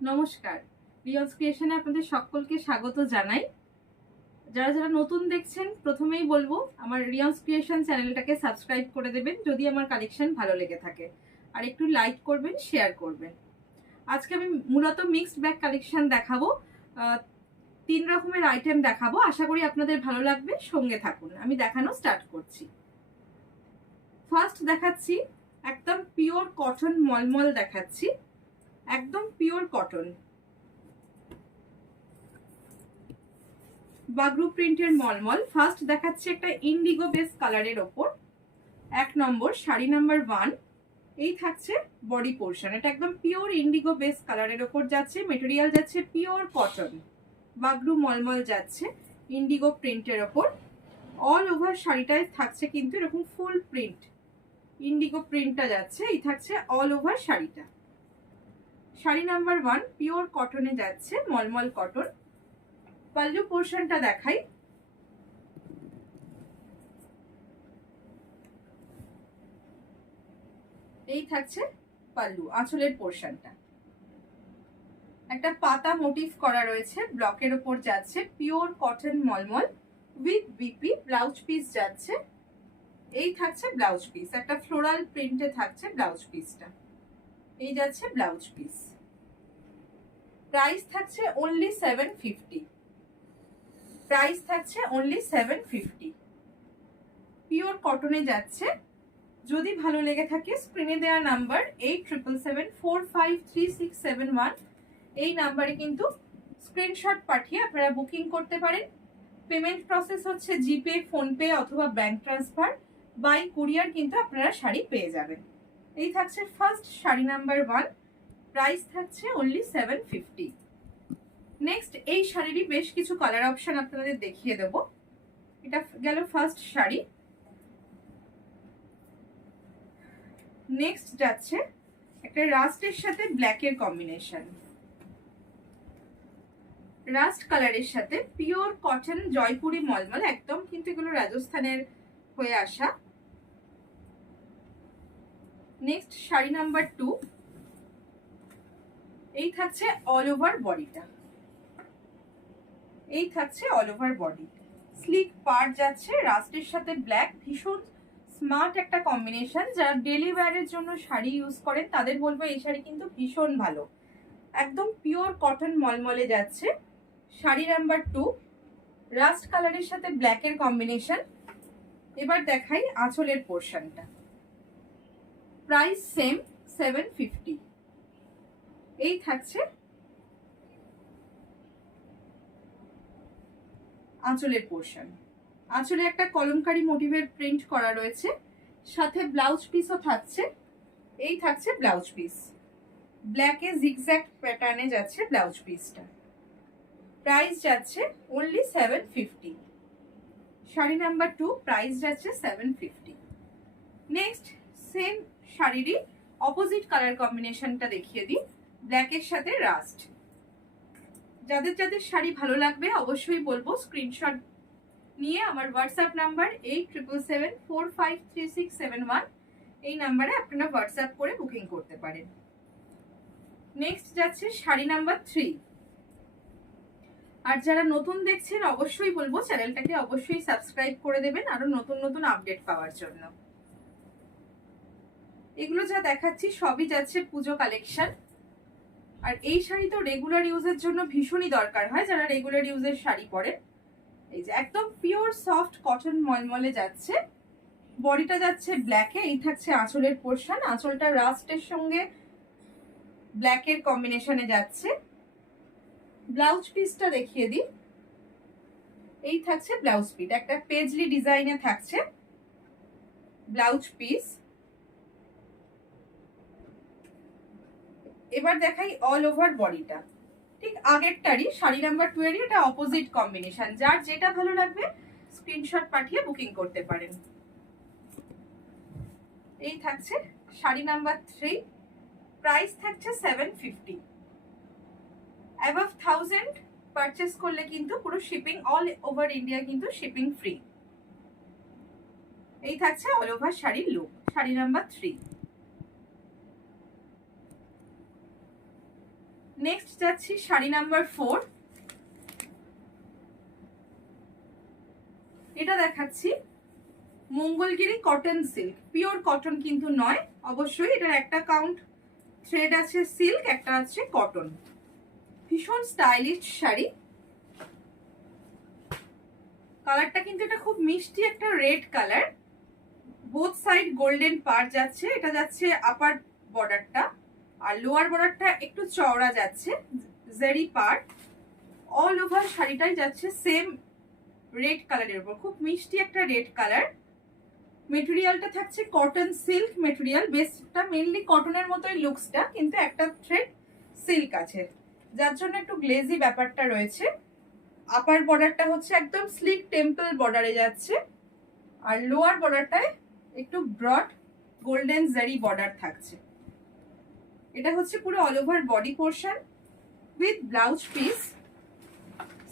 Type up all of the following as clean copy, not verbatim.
নমস্কার, রিয়ন্স ক্রিয়েশনে আপনাদের সকলকে স্বাগত জানাই। যারা যারা নতুন দেখছেন প্রথমেই বলবো আমার রিয়ন্স ক্রিয়েশন চ্যানেলটাকে সাবস্ক্রাইব করে দেবেন যদি আমার কালেকশন ভালো লেগে থাকে, আর একটু লাইক করবেন, শেয়ার করবেন। আজকে আমি মূলত মিক্সড ব্যাগ কালেকশন দেখাবো। 3 রকমের আইটেম দেখাবো, আশা করি আপনাদের ভালো লাগবে, সঙ্গে থাকুন। আমি দেখানো স্টার্ট করছি। ফার্স্ট দেখাচ্ছি একদম পিওর কটন মলমল দেখাচ্ছি, একদম পিওর কটন বাগরু প্রিন্টের মলমল। ফার্স্ট দেখাচ্ছে একটা ইন্ডিগো বেস কালারের ওপর, 1 নম্বর শাড়ি নাম্বার 1। এই থাকছে বডি পোর্শন, এটা একদম পিওর ইন্ডিগো বেস কালারের ওপর যাচ্ছে, মেটেরিয়াল যাচ্ছে পিওর কটন, বাগরু মলমল যাচ্ছে ইন্ডিগো প্রিন্টের ওপর। অল ওভার শাড়িটায় থাকছে কিন্তু এরকম ফুল প্রিন্ট, ইন্ডিগো প্রিন্টটা যাচ্ছে, এই থাকছে অল ওভার শাড়িটা। শাড়ি নাম্বার 1 পিওর কটনে যাচ্ছে, মলমল কটন। পাল্লু পোর্শনটা দেখাই। এই থাকছে পাল্লু, আঁচলের পোর্শনটা একটা পাতা মোটিভ করা রয়েছে, ব্লকের ওপর যাচ্ছে, pure cotton mulmul with BP. Blouse piece যাচ্ছে, এই থাকছে ব্লাউজ পিস, একটা ফ্লোরাল প্রিন্টে থাকছে ব্লাউজ পিসটা, এই যাচ্ছে ব্লাউজ পিস। প্রাইস থাকছে অনলি 750, প্রাইস থাকছে অনলি 750। পিওর কটনে যাচ্ছে। যদি ভালো লেগে থাকে স্ক্রিনে দেওয়া নাম্বার 8777453671, এই নাম্বারে কিন্তু স্ক্রিনশট পাঠিয়ে আপনারা বুকিং করতে পারেন। পেমেন্ট প্রসেস হচ্ছে জিপে, ফোনপে অথবা ব্যাংক ট্রান্সফার। বাই কুরিয়ার কিন্তু আপনারা শাড়ি পেয়ে যাবেন। এই থাকছে ফার্স্ট শাড়ি নাম্বার 1, প্রাইস থাকছে অনলি 750। নেক্সট এই শাড়িরই বেশ কিছু কালার অপশন আপনাদের দেখিয়ে দেব। এটা গেল ফার্স্ট শাড়ি। নেক্সট যাচ্ছে একটা রাস্টের সাথে ব্ল্যাকের কম্বিনেশন, রাস্ট কালারের সাথে পিওর কটন জয়পুরি মলমল, একদম কিন্তু এগুলো রাজস্থানের হয়ে আসা। নেক্সট শাড়ি নাম্বার 2, এই থাকছে অল ওভার বডিটা, এই থাকছে all over body, slick part যাচ্ছে, রাস্টের সাথে ব্ল্যাক, ভীষণ স্মার্ট একটা কম্বিনেশন। যারা ডেলি ওয়্যারের জন্য শাড়ি ইউজ করেন তাদের বলবো এই শাড়ি কিন্তু ভীষণ ভালো, একদম পিওর কটন মলমলে যাচ্ছে। শাড়ি নাম্বার 2, রাস্ট কালারের সাথে ব্ল্যাকের কম্বিনেশন। এবার দেখাই আঁচলের পোর্শনটা, প্রাইস সেম 750। এই থাকছে আঁচলের পোর্শন, আঁচলে একটা কলমকারি মোটিভের প্রিন্ট করা রয়েছে, সাথে ব্লাউজ পিসও থাকছে, এই থাকছে ব্লাউজ পিস, ব্ল্যাকে জিগজ্যাগ প্যাটার্নে যাচ্ছে ব্লাউজ পিসটা। প্রাইস যাচ্ছে অনলি 750। শাড়ি নাম্বার 2, প্রাইস যাচ্ছে 750। নেক্সট সেম শাড়িরই অপোজিট কালার কম্বিনেশনটা দেখিয়ে দিই, ব্ল্যাকের সাথে রাস্ট। যাদের যাদের শাড়ি ভালো লাগবে অবশ্যই বলবো স্ক্রিনশট নিয়ে আমার হোয়াটসঅ্যাপ নাম্বার 8777453671, এই নাম্বারে আপনারা হোয়াটসঅ্যাপ করে বুকিং করতে পারেন। নেক্সট যাচ্ছে শাড়ি নাম্বার 3। আর যারা নতুন দেখছেন অবশ্যই বলবো চ্যানেলটাকে অবশ্যই সাবস্ক্রাইব করে দেবেন আরো নতুন নতুন আপডেট পাওয়ার জন্য। এগুলো যা দেখাচ্ছি সবই যাচ্ছে পুজো কালেকশন, আর এই শাড়ি তো রেগুলার ইউজের জন্য ভীষণই দরকার হয় যারা রেগুলার ইউজের শাড়ি পরেন। এই যে একদম পিওর সফট কটন মলমলে যাচ্ছে, বডিটা যাচ্ছে ব্ল্যাকে, এই থাকছে আঁচলের পোর্শন, আঁচলটা রাস্টের সঙ্গে ব্ল্যাকের কম্বিনেশনে যাচ্ছে। ব্লাউজ পিসটা দেখিয়ে দিই, এই থাকছে ব্লাউজ পিস, একটা পেজলি ডিজাইনে থাকছে ব্লাউজ পিস। এবার দেখাই অল ওভার বডিটা, ঠিক আগেরটারই শাড়ি নাম্বার 2 এরই এটা অপোজিট কম্বিনেশন। যার যেটা ভালো লাগবে স্ক্রিনশট পাঠিয়ে বুকিং করতে পারেন। এই থাকছে শাড়ি নাম্বার 3, প্রাইস থাকছে 750। অ্যাবাভ 1000 পারচেস করলে কিন্তু পুরো শিপিং অল ওভার ইন্ডিয়া কিন্তু শিপিং ফ্রি। এই থাকছে অল ওভার শাড়ির লুক, শাড়ি নাম্বার 3। নেক্সট যাচ্ছি শাড়ি নাম্বার 4। এটা দেখাচ্ছি Mangalagiri cotton silk, pure cotton কিন্তু নয় অবশ্যই, এটার একটা কাউন্ট থ্রেড আছে সিল্ক, একটা আছে কটন। ভীষণ স্টাইলিশ শাড়ি। কালারটা কিন্তু এটা খুব মিষ্টি একটা red colour, both side golden পার যাচ্ছে। এটা যাচ্ছে আপার বর্ডারটা, আর লোয়ার বর্ডারটা একটু চওড়া যাচ্ছে জেরি পার। অল ওভার শাড়িটাই যাচ্ছে সেম রেড কালারের উপর, খুব মিষ্টি একটা রেড কালার। মেটেরিয়ালটা থাকছে কটন সিল্ক মেটেরিয়াল, বেসটা মেনলি কটনের মতোই লুকসটা, কিন্তু একটা থ্রেড সিল্ক আছে যার জন্য একটু গ্লেজি ব্যাপারটা রয়েছে। আপার বর্ডারটা হচ্ছে একদম স্লিক টেম্পল বর্ডারে যাচ্ছে, আর লোয়ার বর্ডারটায় একটু ব্রড গোল্ডেন জারি বর্ডার থাকছে। এটা হচ্ছে পুরো all over body portion with blouse piece,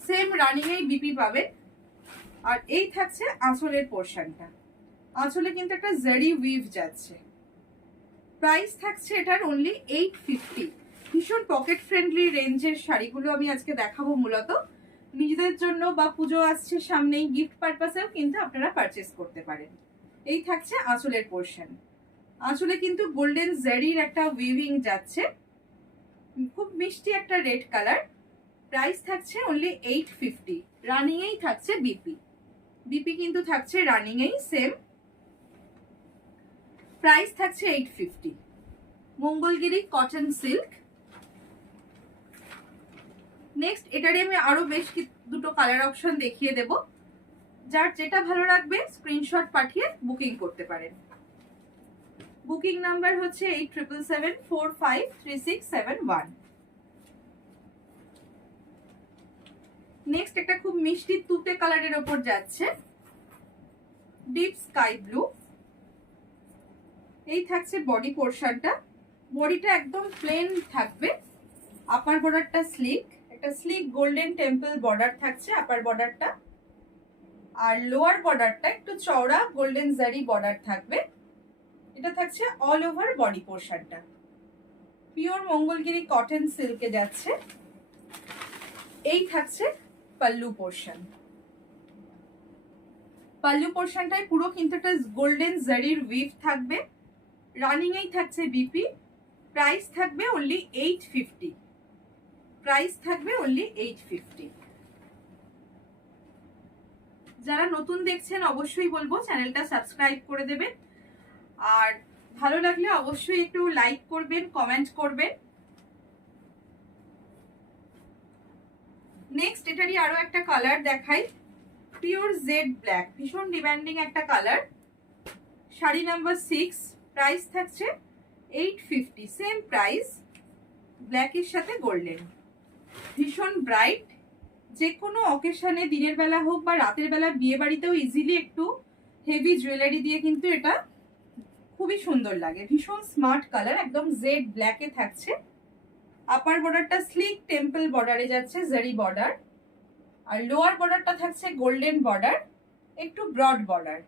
same running এই বিপি পাবেন। আর এই থাকছে আঁচলের পোর্শনটা, আঁচলে কিন্তু একটা জারি উইভ যাচ্ছে। প্রাইস থাকছে এটার অনলি 850। ভীষণ পকেট ফ্রেন্ডলি রেঞ্জের শাড়িগুলো আমি আজকে দেখাবো, মূলত নিজেদের জন্য বা পুজো আসছে সামনেই, গিফট পারপাসেও কিন্তু আপনারা পারচেস করতে পারেন। এই থাকছে আঁচলের পোর্শন, আঁচলে কিন্তু গোল্ডেন জারির একটা উইভিং যাচ্ছে, খুব মিষ্টি একটা রেড কালার। প্রাইস থাকছে অনলি 850। রানিং এই থাকছে বিপি, বিপি কিন্তু থাকছে রানিং এই সেম। প্রাইস থাকছে 850। Mangalagiri cotton silk. নেক্সট এটারে আমি আরো বেশ দুটো কালার অপশন দেখিয়ে দেব, যার যেটা ভালো লাগবে স্ক্রিনশট পাঠিয়ে বুকিং করতে পারেন। বুকিং নাম্বার হচ্ছে 8777453671। নেক্সট একটা খুব মিষ্টি তুতে কালারের ওপর যাচ্ছে, ডিপ স্কাই ব্লু। এই থাকছে বডি পোর্শনটা, বডিটা একদম প্লেন থাকবে, আপার বর্ডারটা স্লিক, একটা স্লিক গোল্ডেন টেম্পল বর্ডার থাকছে আপার বর্ডারটা, আর লোয়ার বর্ডারটা একটু চওড়া গোল্ডেন জারি বর্ডার থাকবে। এটা থাকছে অল ওভার বডি পোর্শনটা, পিওর মঙ্গলগিরি কটন সিল্কে যাচ্ছে। এই থাকছে পাল্লু পোর্শন, পাল্লু পোর্শনটায় পুরো কিন্তু একটা গোল্ডেন জারির উইভ থাকবে। রানিং এই থাকছে বিপি। প্রাইস থাকবে অনলি 850। প্রাইস থাকবে অনলি 850। যারা নতুন দেখছেন অবশ্যই বলবো চ্যানেলটা সাবস্ক্রাইব করে দেবেন, আর ভালো লাগলে অবশ্যই একটু লাইক করবেন, কমেন্ট করবেন। নেক্সট এটারই আরো একটা কালার দেখাই, পিওর জেড ব্ল্যাক, ভীষণ ডিমান্ডিং একটা কালার। শাড়ি নাম্বার 6। প্রাইস থাকছে 850, সেম প্রাইস, ব্ল্যাকের সাথে গোল্ডেন। ভীষণ ব্রাইট, যে কোনো অকেশনে দিনের বেলা হোক বা রাতের বেলা বিয়ে বাড়িতেও ইজিলি একটু হেভি জুয়েলারি দিয়ে কিন্তু এটা খুবই সুন্দর লাগে। ভীষণ স্মার্ট কালার, একদম জেড ব্ল্যাকে থাকছে। আপার বর্ডারটা স্লিক টেম্পল বর্ডারে যাচ্ছে জারি বর্ডার, আর লোয়ার বর্ডারটা থাকছে গোল্ডেন বর্ডার, একটু ব্রড বর্ডার।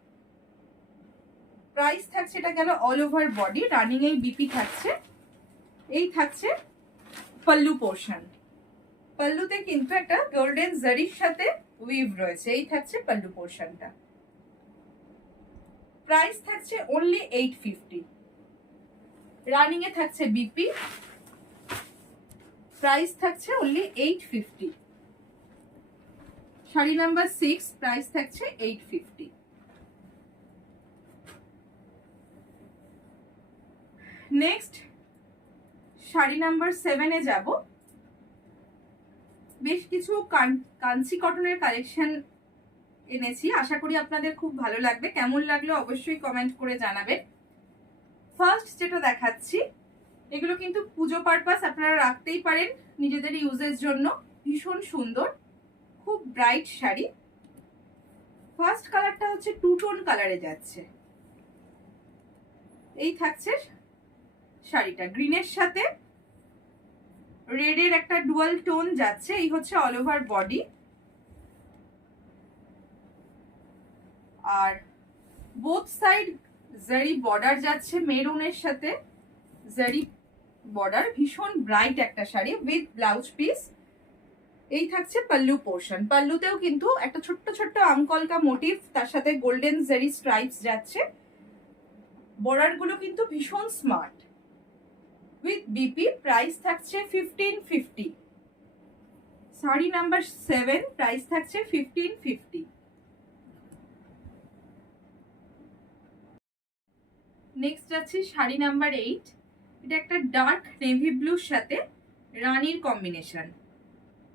প্রাইস থাকছে এটা গেল অল ওভার বডি, রানিং এই বিপি থাকছে। এই থাকছে পাল্লু পোর্শন, পাল্লুতে কিন্তু একটা গোল্ডেন জারির সাথে উইভ রয়েছে। এই থাকছে পাল্লু পোর্শনটা। প্রাইস থাকছে অনলি 850। রানিং এ থাকছে বিপি। প্রাইস থাকছে অনলি 850। শাড়ি নাম্বার 6। প্রাইস থাকছে 850। নেক্সট শাড়ি নাম্বার 7 এ যাব। বেশ কিছু কাঞ্চি কটনের কালেকশন এনেছি, আশা করি আপনাদের খুব ভালো লাগবে। কেমন লাগলো অবশ্যই কমেন্ট করে জানাবেন। ফার্স্ট যেটা দেখাচ্ছি, এগুলো কিন্তু পুজো পারপাস আপনারা রাখতেই পারেন নিজেদের ইউজের জন্য। ভীষণ সুন্দর, খুব ব্রাইট শাড়ি। ফার্স্ট কালারটা হচ্ছে টু টোন কালারে যাচ্ছে। এই থাকছে শাড়িটা, গ্রিনের সাথে রেডের একটা ডুয়াল টোন যাচ্ছে। এই হচ্ছে অল ওভার বডি, আর বোথ সাইড জারি বর্ডার যাচ্ছে মেরুনের সাথে জারি বর্ডার, ভীষণ ব্রাইট একটা শাড়ি উইথ ব্লাউজ পিস। এই থাকছে পাল্লু পোর্শন, পাল্লুতেও কিন্তু একটা ছোট্ট ছোট্ট আমকলকা মোটিভ, তার সাথে গোল্ডেন জেরি স্ট্রাইপস যাচ্ছে। বর্ডার গুলো কিন্তু ভীষণ স্মার্ট উইথ বিপি। প্রাইস থাকছে 1550। শাড়ি নাম্বার 7, প্রাইস থাকছে 1550। নেক্সট যাচ্ছে শাড়ি নাম্বার 8। এটা একটা ডার্ক নেভি ব্লুর সাথে রানীর কম্বিনেশন,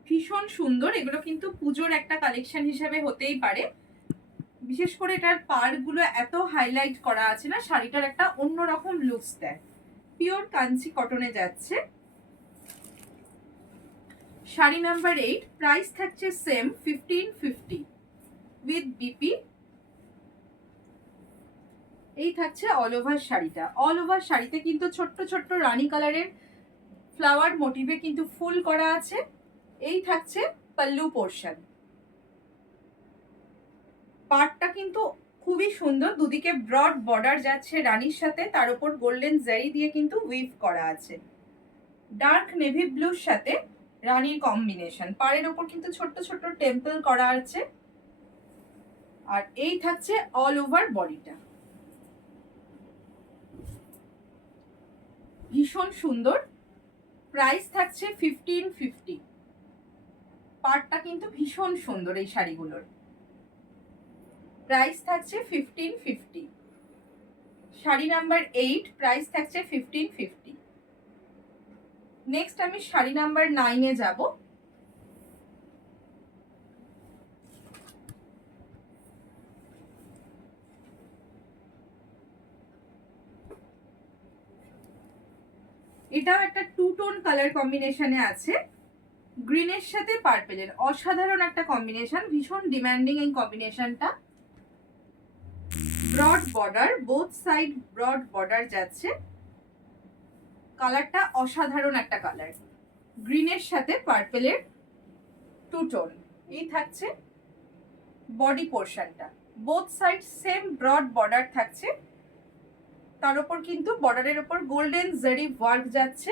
ভীষণ সুন্দর। এগুলো কিন্তু পুজোর একটা কালেকশন হিসেবে হতেই পারে। বিশেষ করে এটার পাড়গুলো এত হাইলাইট করা আছে না, শাড়িটার একটা অন্যরকম লুকস দেয়। পিওর কাঞ্চি কটনে যাচ্ছে। শাড়ি নাম্বার 8, প্রাইস থাকছে সেম 1550 উইথ বিপি। এই থাকছে অল ওভার শাড়িটা। অল ওভার শাড়িতে কিন্তু ছোট্ট ছোট্ট রানী কালারের ফ্লাওয়ার মোটিভে কিন্তু ফুল করা আছে। এই থাকছে পাল্লু পোর্শন। পার্টটা কিন্তু খুবই সুন্দর, দুদিকে ব্রড বর্ডার যাচ্ছে রানীর সাথে, তার উপর গোল্ডেন জারি দিয়ে কিন্তু উইভ করা আছে। ডার্ক নেভি ব্লুর সাথে রানীর কম্বিনেশন, পাড়ের উপর কিন্তু ছোট্ট ছোট্ট টেম্পল করা আছে। আর এই থাকছে অল ওভার বডিটা, ভীষণ সুন্দর। প্রাইস থাকছে 1550। পার্টটা কিন্তু ভীষণ সুন্দর এই শাড়িগুলোর। প্রাইস থাকছে 1550। শাড়ি নাম্বার 8, প্রাইস থাকছে 1550। নেক্সট আমি শাড়ি নাম্বার 9-এ যাব। এটাও একটা টু টোন কালার কম্বিনেশনে আছে, গ্রিনের সাথে পার্পেলের অসাধারণ একটা কম্বিনেশন, ভীষণ ডিমান্ডিং এই কম্বিনেশনটা। Broad border, both side broad border যাচ্ছে। কালারটা অসাধারণ একটা কালার, গ্রিনের সাথে পার্পেলের টু টোন। এই থাকছে বডি পোর্শনটা, both side same broad border থাকছে, তার উপর কিন্তু বর্ডারের উপর গোল্ডেন জারি ওয়ার্ক যাচ্ছে।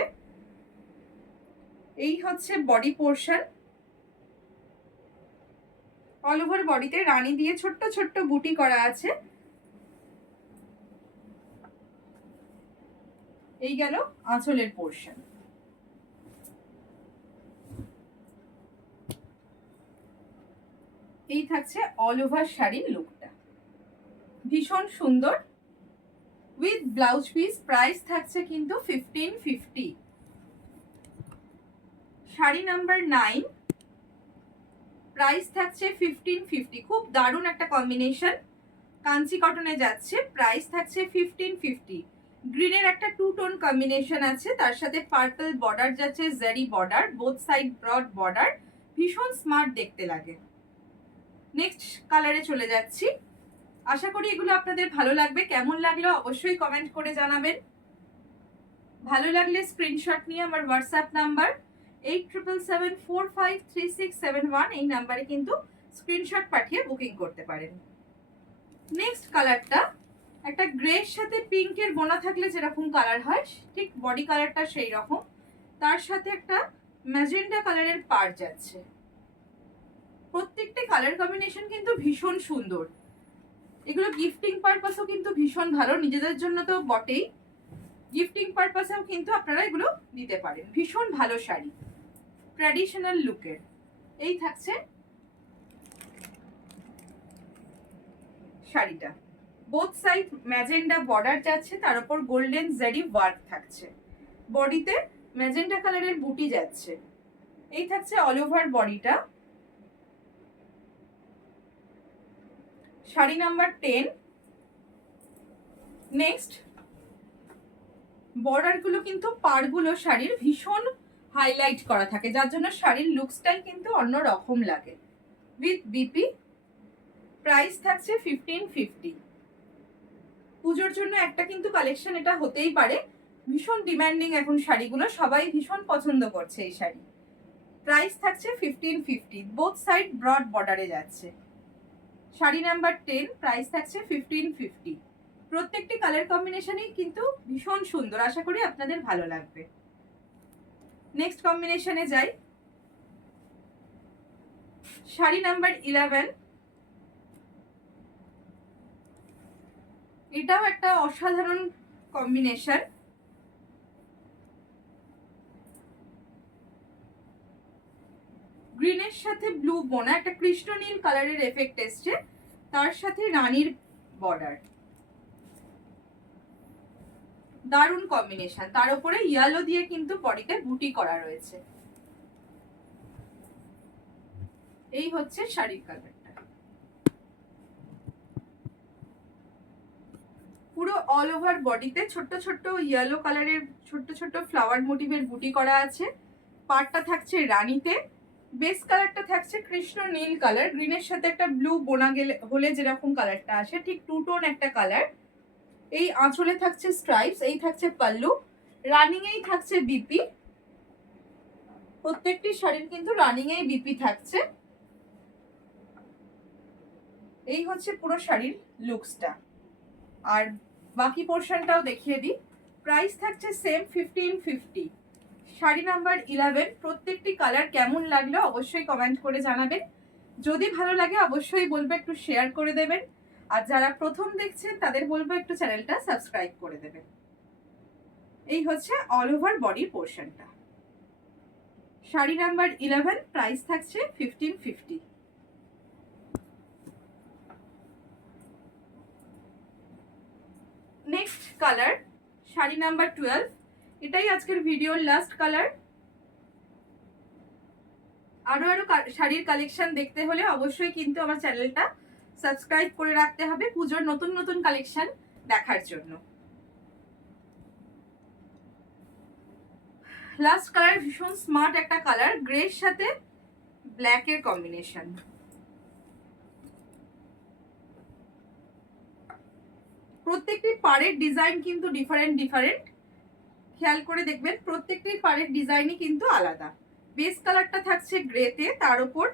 এই হচ্ছে বডি পোর্শন। অল ওভার বডিতে রানী দিয়ে ছোট্ট ছোট্ট বুটি করা আছে। এই গেল আঁচলের পোর্শন। এই থাকছে অল ওভার শাড়ির লুকটা, ভীষণ সুন্দর উইথ ব্লাউজ পিস। প্রাইস থাকছে কিন্তু 1550। শাড়ি নাম্বার 9, প্রাইস থাকছে 1550। খুব দারুণ একটা কম্বিনেশন, কাঞ্চি কটনে যাচ্ছে। প্রাইস থাকছে 1550। গ্রিনের একটা টু টোন কম্বিনেশন আছে, তার সাথে পার্পল বর্ডার যাচ্ছে, zari border, both side broad border, ভীষণ স্মার্ট দেখতে লাগে। নেক্সট কালারে চলে যাচ্ছি। আশা করি এগুলো আপনাদের ভালো লাগবে। কেমন লাগলো অবশ্যই কমেন্ট করে জানাবেন। ভালো লাগলে স্ক্রিনশট নিয়ে আমার হোয়াটসঅ্যাপ নাম্বার 8777453671 এই নাম্বারে কিন্তু স্ক্রিনশট পাঠিয়ে বুকিং করতে পারেন। নেক্সট কালারটা একটা গ্রের সাথে পিঙ্কের বোনা থাকলে যেরকম কালার হয়, ঠিক বডি কালারটা সেই রকম, তার সাথে একটা ম্যাজেন্ডা কালারের পাড় যাচ্ছে। প্রত্যেকটা কালার কম্বিনেশন কিন্তু ভীষণ সুন্দর। এগুলো গিফটিং পারপাসও কিন্তু ভীষণ ভালো, নিজেদের জন্য তো বটেই, গিফটিং পারপাসেও কিন্তু আপনারা এগুলো দিতে পারেন। ভীষণ ভালো শাড়ি, ট্র্যাডিশনাল লুকের। এই থাকছে শাড়িটা, বোথ সাইড ম্যাজেন্ডা বর্ডার যাচ্ছে, তার উপর গোল্ডেন জারি ওয়ার্ক থাকছে। বডিতে ম্যাজেন্ডা কালারের বুটি যাচ্ছে। এই থাকছে অল ওভার বডিটা। শাড়ি নাম্বার 10। নেক্সট বর্ডারগুলো কিন্তু পাড়গুলো শাড়ির ভীষণ হাইলাইট করা থাকে, যার জন্য শাড়ির লুকসটাই কিন্তু অন্য রকম লাগে। With BP. প্রাইস থাকছে 1550। পুজোর জন্য একটা কিন্তু কালেকশন এটা হতেই পারে, ভীষণ ডিমান্ডিং এখন শাড়িগুলো, সবাই ভীষণ পছন্দ করছে এই শাড়ি। প্রাইস থাকছে 1550, বোথ সাইড ব্রড বর্ডারে যাচ্ছে। শাড়ি নাম্বার 10, প্রাইস থাকছে 1550। প্রত্যেকটি কালার কম্বিনেশনই কিন্তু ভীষণ সুন্দর, আশা করি আপনাদের ভালো লাগবে। নেক্সট কম্বিনেশনে যাই। শাড়ি নাম্বার 11। এটাও একটা অসাধারণ কম্বিনেশন। গ্রিনের সাথে ব্লু বোনা, একটা কৃষ্ণ নীল কালারের এফেক্ট এসছে, তার সাথে রানীর বর্ডার, দারুণ কম্বিনেশন। তার উপরে ইয়েলো দিয়ে কিন্তু বডিতে বুটি করা রয়েছে। এই হচ্ছে শাড়ির কালারটা। পুরো অল ওভার বডিতে ছোট্ট ছোট্ট ইয়েলো কালারের ছোট্ট ছোট্ট ফ্লাওয়ার মোটিভের বুটি করা আছে। পাড়টা থাকছে রানীতে, বেস কালারটা থাকছে কৃষ্ণ নীল কালার, গ্রিনের সাথে একটা ব্লু বোনা গেলে হলে যেরকম কালারটা আসে ঠিক টু টোন একটা কালার। এই আঁচলে থাকছে স্ট্রাইপস, এই থাকছে পাল্লু, রানিং এই থাকছে বিপি। প্রত্যেকটি শাড়ির কিন্তু রানিং এই বিপি থাকছে। এই হচ্ছে পুরো শাড়ির লুকসটা। আর বাকি পোর্শনটাও দেখিয়ে দিই। প্রাইস থাকছে সেম 1550। শাড়ি নাম্বার 11। প্রত্যেকটি কালার কেমন লাগলো অবশ্যই কমেন্ট করে জানাবেন। যদি ভালো লাগে অবশ্যই বলবো একটু শেয়ার করে দেবেন। আর যারা প্রথম দেখছেন তাদের বলবো একটু চ্যানেলটা সাবস্ক্রাইব করে দেবেন। এই হচ্ছে অল ওভার বডি পোর্শনটা। শাড়ি নাম্বার 11, প্রাইস থাকছে 1550। Next colour sari number 12। এটাই আজকের ভিডিওর লাস্ট কালার। আরো শাড়ির কালেকশন দেখতে হলে অবশ্যই কিন্তু আমার চ্যানেলটা সাবস্ক্রাইব করে রাখতে হবে পুজোর নতুন নতুন কালেকশন দেখার জন্য। লাস্ট কালার ভীষণ স্মার্ট একটা কালার, গ্রের সাথে ব্ল্যাকের কম্বিনেশন। প্রত্যেকটি পাড়ের ডিজাইন কিন্তু ডিফারেন্ট ডিফারেন্ট, খেয়াল করে দেখবেন প্রত্যেকটি পাড়ের ডিজাইনই কিন্তু আলাদা। বেস কালারটা থাকছে গ্রেতে, তার উপর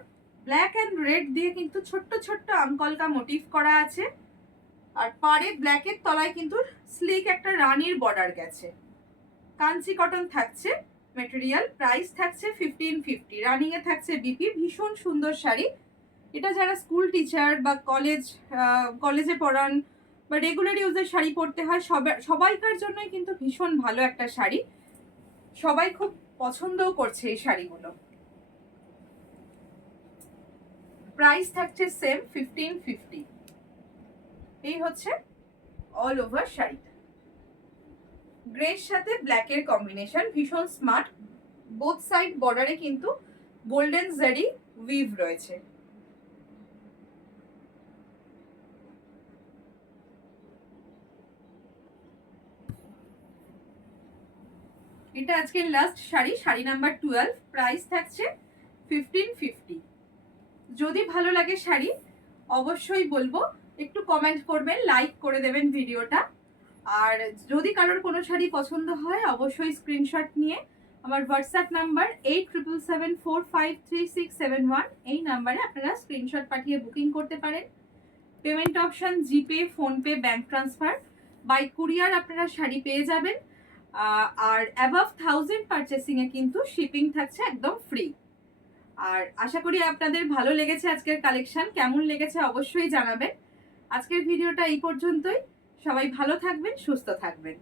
ব্ল্যাক অ্যান্ড রেড দিয়ে কিন্তু ছোট্ট ছোট্ট আমকলকা মোটিভ করা আছে। আর পাড়ে ব্ল্যাকের তলায় কিন্তু স্লিক একটা রানীর বর্ডার গেছে। কাঞ্চি কটন থাকছে মেটেরিয়াল। প্রাইস থাকছে 1550। রানিং এ থাকছে বিপি। ভীষণ সুন্দর শাড়ি এটা। যারা স্কুল টিচার বা কলেজে পড়ান বা রেগুলার ইউজের শাড়ি পরতে হয় সবাইকার জন্যই কিন্তু ভীষণ ভালো একটা শাড়ি। সবাই খুব পছন্দও করছে এই শাড়িগুলো। প্রাইস থাকছে সেম 1550। এই হচ্ছে অল ওভার শাড়িটা। গ্রের সাথে ব্ল্যাকের কম্বিনেশন, ভীষণ স্মার্ট। বোথ সাইড বর্ডারে কিন্তু গোল্ডেন জারি উইভ রয়েছে। এটা আজকের last sari, sari number 12। Price থাকছে 1550। যদি ভালো লাগে শাড়ি অবশ্যই বলবো একটু কমেন্ট করবেন, লাইক করে দেবেন ভিডিওটা। আর যদি কারোর কোনো শাড়ি পছন্দ হয় অবশ্যই স্ক্রিনশট নিয়ে আমার হোয়াটসঅ্যাপ নাম্বার 8777453671 এই নাম্বারে আপনারা স্ক্রিনশট পাঠিয়ে বুকিং করতে পারেন। Payment option GPay, PhonePe, bank transfer, by courier আপনারা শাড়ি পেয়ে যাবেন। আর অ্যাবাভ 1000 পারচেসিংয়ে কিন্তু শিপিং থাকছে একদম ফ্রি। আর আশা করি আপনাদের ভালো লেগেছে আজকের কালেকশন। কেমন লেগেছে অবশ্যই জানাবেন। আজকের ভিডিওটা এই পর্যন্তই। সবাই ভালো থাকবেন, সুস্থ থাকবেন।